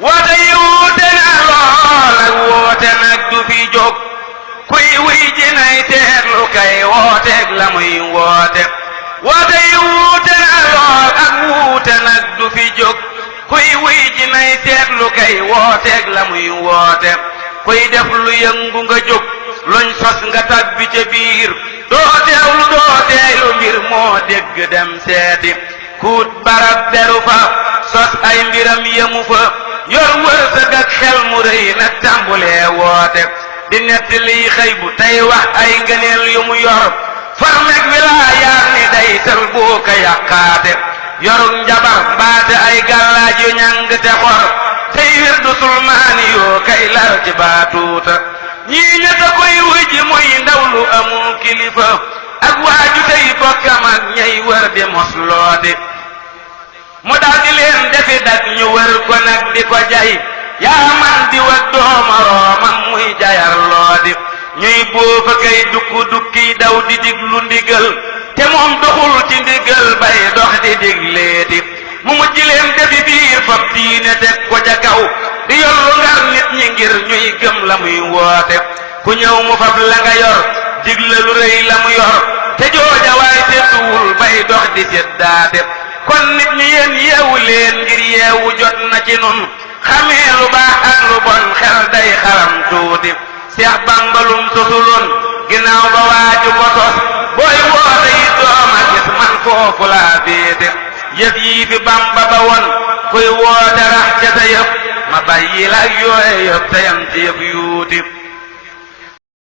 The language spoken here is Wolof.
woote yi wuute na lool ak woote nag du fi jóg kuy wuy ji nay teerlu kay wooteeg la muy woote woote yi wuute na lool ak wuute nag du fi jóg kuy wuy ji nay teerlu kay wooteeg la muy woote kuy def lu yëngu nga jóg luñ sos nga tabbi ca biir doo teewlu doo teeylu mbir moo dégg dem seeti kuut barab beru fa sos ay mbiram yemu fa yor wërsëg ak xel mu rëy na tàmbulee woote di nett liy xëy bu tey wax ay ngëneel yu mu yor far meg wilaayaat ni day tël boo ka yàqaate yorug njabar mbaate ay gàllaaj yu ñàng te xor tey wir du sulmaani yoo kay lar ci baatuuta ñii ñetta koy wuy ji muy ndaw lu amul kilifa ak waaju tey bokkam ak ñay wër di mosloote mu dal di leen defi dak ñu wër ko nag di ko jay yaa man di wag doomoroomam muy jayar loodi ñuy boofa kay dukku dukki daw di diglu ndigal te moom doxul ci ndigal bay dox di digleeti mu mujj leen defi biir fab diine teg ko ca kaw di yollu ngar nit ñi ngir ñuy gëm la muy woote ku ñëw mu fab la nga yor digle lu rëy la mu yor te jooja waay te tuwul bay dox di seddaate kon nit ñi yéen yeewu leen ngir yeewu jot na ci nun xamee lu baax ak lu bon xel day xaram tuuti Seex Bamba lum sosuloon ginnaaw ba waaju ko sos booy woote yi dooma gis man foofu laa féete yëf yii fi Bamba ba woon kuy woote rax ca sa yëf ma bàyyi la yooye yëpp te yam ci yëf yuuti